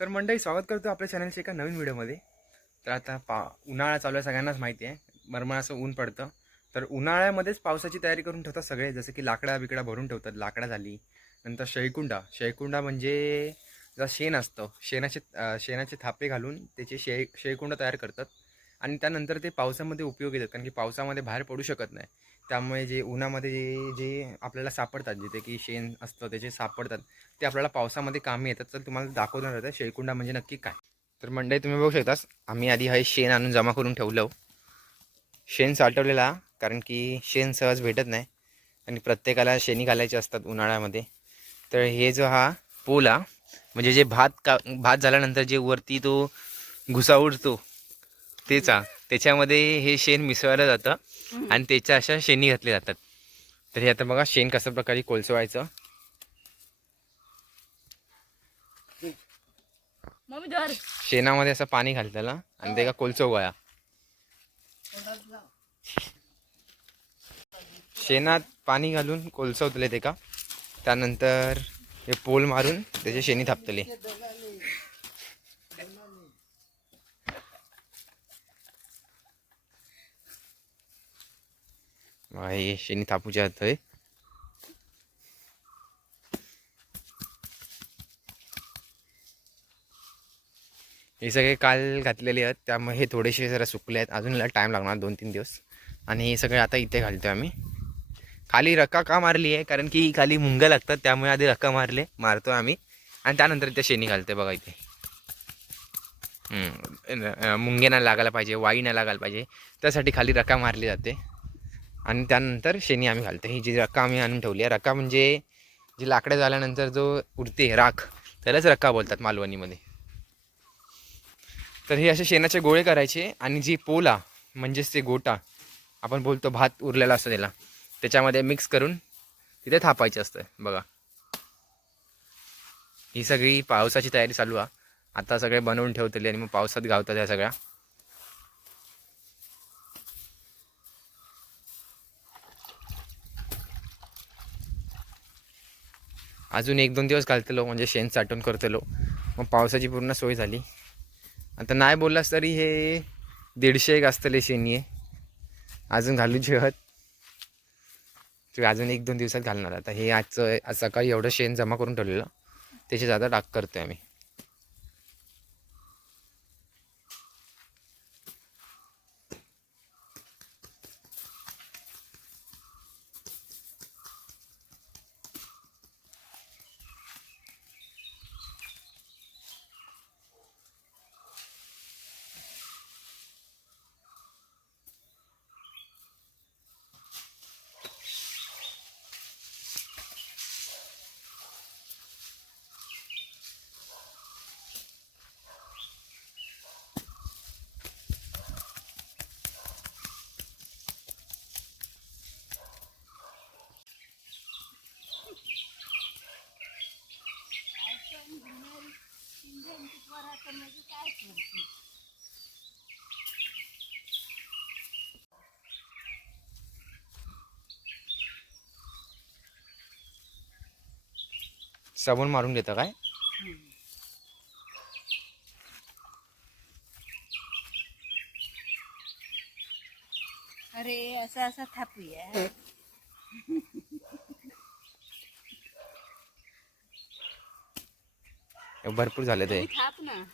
तर मंडळी स्वागत करतो आपल्या चॅनलच्या एका नवीन व्हिडिओमध्ये. तर आता उन्हाळा चालू आहे, सगळ्यांनाच माहिती आहे. मरमर असं ऊन पडतं, तर उन्हाळ्यामध्येच पावसाची तयारी करून ठेवतात सगळे. जसं की लाकडा बिकडा भरून ठेवतात. लाकडा झाली, नंतर शेळकुंडा म्हणजे जर शेण असतं, शेणाचे थापे घालून त्याचे शेळकुंडा तयार करतात. आणि त्यानंतर ते पावसामध्ये उपयोग येतात, कारण की पावसामध्ये बाहेर पडू शकत नाही. त्यामुळे जे उन्हामध्ये जे आपल्याला सापडतात, जिथे की शेण असतं त्याचे सापडतात, ते आपल्याला पावसामध्ये कामी येतात. तर तुम्हाला दाखवणार होतं शेळकुंडा म्हणजे नक्की काय. तर मंडळी तुम्ही बघू शकता, आम्ही आधी हे शेण आणून जमा करून ठेवलं. शेण साठवलेला, कारण की शेण सहज भेटत नाही आणि प्रत्येकाला शेणी घालायचे असतात उन्हाळ्यामध्ये. तर हे जो हा पोला म्हणजे जे भात झाल्यानंतर जे वरती तो घुसा उडतो तेचा, त्याच्यामध्ये हे शेण मिसळलं जातं आणि त्याच्या अशा शेणी घातले जातात. तर हे आता बघा शेण कशा प्रकारे कोळसवायचं. शेणामध्ये असं पाणी घालताना आणि ते का कोलचो गोळा शेणात पाणी घालून कोलसवतले ते का. त्यानंतर हे पोल मारून त्याचे शेणी थापतले. हे शेणी थापूचे आहे. हे सगळे काल घातलेले आहेत, त्यामुळे हे थोडेसे जरा सुकले आहेत. अजून याला टाईम लागणार 2-3 दिवस. आणि हे सगळे आता इथे घालतो आम्ही. खाली रक्का का मारली आहे, कारण की खाली मुंग्या लागतात, त्यामुळे आधी रक्का मारतो आम्ही आणि त्यानंतर इथे शेणी घालते. बघा इथे मुंगे नाही लागायला पाहिजे, वाई नाही लागायला पाहिजे, त्यासाठी खाली रक्का मारली जाते. आणि त्यानंतर शेणी आम्ही घालतो. ही जी रक्का आम्ही आणून ठेवली आहे, रक्का म्हणजे जी लाकडं झाल्यानंतर जो उडते राख, त्यालाच रक्का बोलतात मालवणीमध्ये. तर हे असे शेणाचे गोळे करायचे आणि जी पोला म्हणजेच ते गोटा आपण बोलतो, भात उरलेला असतो त्याला, त्याच्यामध्ये मिक्स करून तिथे थापायचे असतं. बघा ही सगळी पावसाची तयारी चालू आहे. आता सगळे बनवून ठेवतले आणि मग पावसात गावतात ह्या सगळ्या. अजून 1-2 दिवस घालतलो म्हणजे शेण साठवून करतलो, मग पावसाची पूर्ण सोय झाली. आता नाही बोललास तरी हे 150 असतले शेणी आहे अजून घालूची हत. अजून 1-2 दिवसात घालणार. आता हे आज सकाळी एवढं शेण जमा करून ठेवलेलं, त्याची जादा टाक करतोय आम्ही. साबण मारून घेता काय. अरे असं थापूया. भरपूर झाले ते. थाप ना.